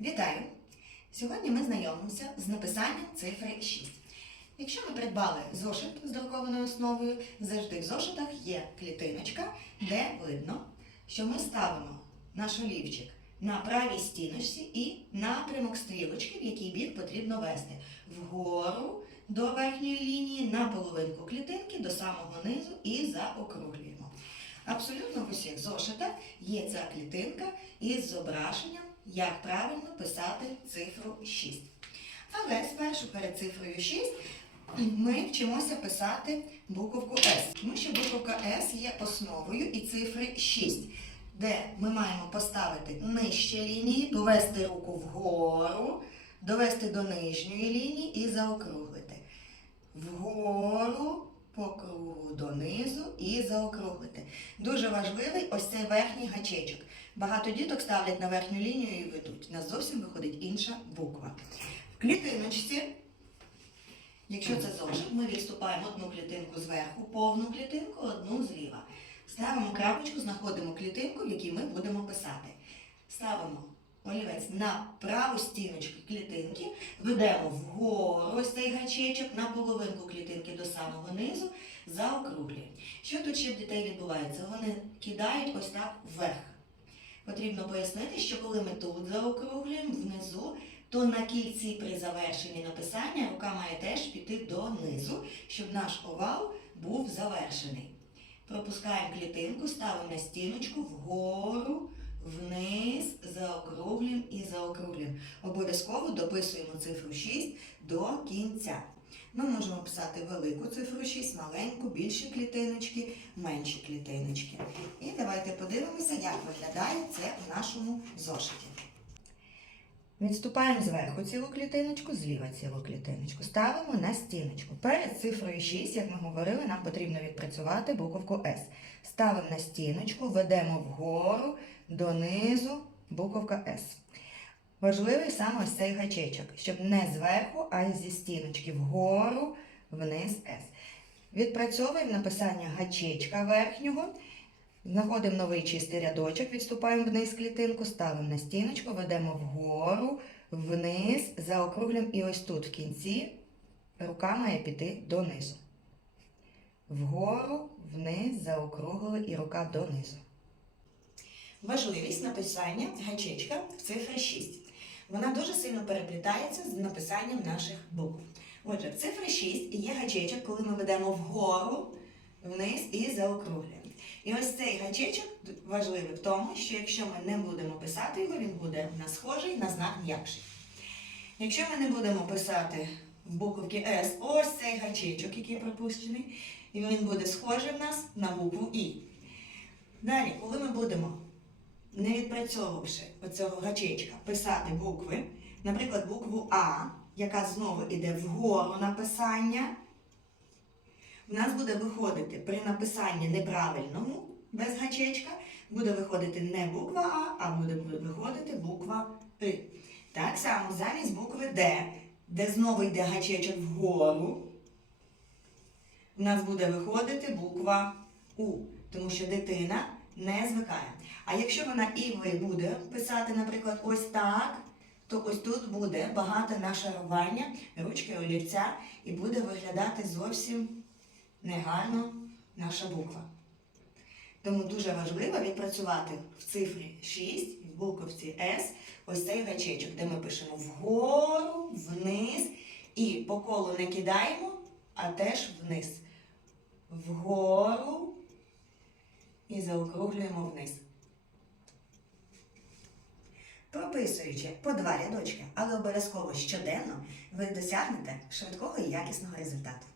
Вітаю! Сьогодні ми знайомимося з написанням цифри 6. Якщо ми придбали зошит з друкованою основою, завжди в зошитах є клітиночка, де видно, що ми ставимо наш олівчик на правій стіночці і напрямок стрілочки, в який бік потрібно вести вгору до верхньої лінії, на половинку клітинки до самого низу і заокруглюємо. Абсолютно в усіх зошитах є ця клітинка із зображенням, як правильно писати цифру 6. Але спершу перед цифрою 6 ми вчимося писати буковку С, тому що буковка С є основою і цифри 6, де ми маємо поставити нижче лінії, довести руку вгору, довести до нижньої лінії і заокруглити. Вгору по кругу донизу і заокруглити. Дуже важливий ось цей верхній гачечок. Багато діток ставлять на верхню лінію і ведуть. Нас зовсім виходить інша буква. В клітиночці, якщо це зошит, ми відступаємо одну клітинку зверху, повну клітинку, одну зліва. Ставимо крапочку, знаходимо клітинку, в якій ми будемо писати. Ставимо олівець на праву стіночку клітинки, ведемо вгору ось цей гачечок на половинку клітинки до самого низу, заокруглюємо. Що тут ще в дітей відбувається? Вони кидають ось так вверх. Потрібно пояснити, що коли ми тут заокруглюємо внизу, то на кільці при завершенні написання рука має теж піти донизу, щоб наш овал був завершений. Пропускаємо клітинку, ставимо на стіночку вгору, вниз, заокруглюємо і заокруглюємо. Обов'язково дописуємо цифру 6 до кінця. Ми можемо писати велику цифру 6, маленьку, більші клітиночки, менші клітиночки. І давайте подивимося, як виглядає це в нашому зошиті. Відступаємо зверху цілу клітиночку, зліва цілу клітиночку. Ставимо на стіночку. Перед цифрою 6, як ми говорили, нам потрібно відпрацювати буковку С. Ставимо на стіночку, ведемо вгору, донизу, буковка С. Важливий саме ось цей гачечок, щоб не зверху, а зі стіночки вгору, вниз С. Відпрацьовуємо написання гачечка верхнього. Знаходимо новий чистий рядочок, відступаємо вниз клітинку, ставимо на стіночку, ведемо вгору, вниз, заокруглюємо і ось тут в кінці рука має піти донизу. Вгору, вниз, заокруглили і рука донизу. Важливість написання гачечка в цифрі 6. Вона дуже сильно переплітається з написанням наших букв. Отже, в цифрі 6 є гачечок, коли ми ведемо вгору, вниз і заокруглюємо. І ось цей гачечок важливий в тому, що якщо ми не будемо писати його, він буде в нас схожий на знак м'якший. Якщо ми не будемо писати в буковці С ось цей гачечок, який пропущений, і він буде схожий в нас на букву І. Далі, коли ми будемо, не відпрацьовувавши оцього гачечка, писати букви, наприклад, букву А, яка знову йде вгору написання, в нас буде виходити при написанні неправильному без гачечка, буде виходити не буква А, а буде виходити буква И. Так само замість букви Д, де знову йде гачечок вгору, в нас буде виходити буква У, тому що дитина не звикає. А якщо вона і ви буде писати, наприклад, ось так, то ось тут буде багато нашарування ручки олівця і буде виглядати зовсім негарно наша буква. Тому дуже важливо відпрацювати в цифрі 6, в буковці С, ось цей гачечок, де ми пишемо вгору, вниз і по колу не кидаємо, а теж вниз. Вгору і заокруглюємо вниз. Прописуючи по два рядочки, але обов'язково щоденно, ви досягнете швидкого і якісного результату.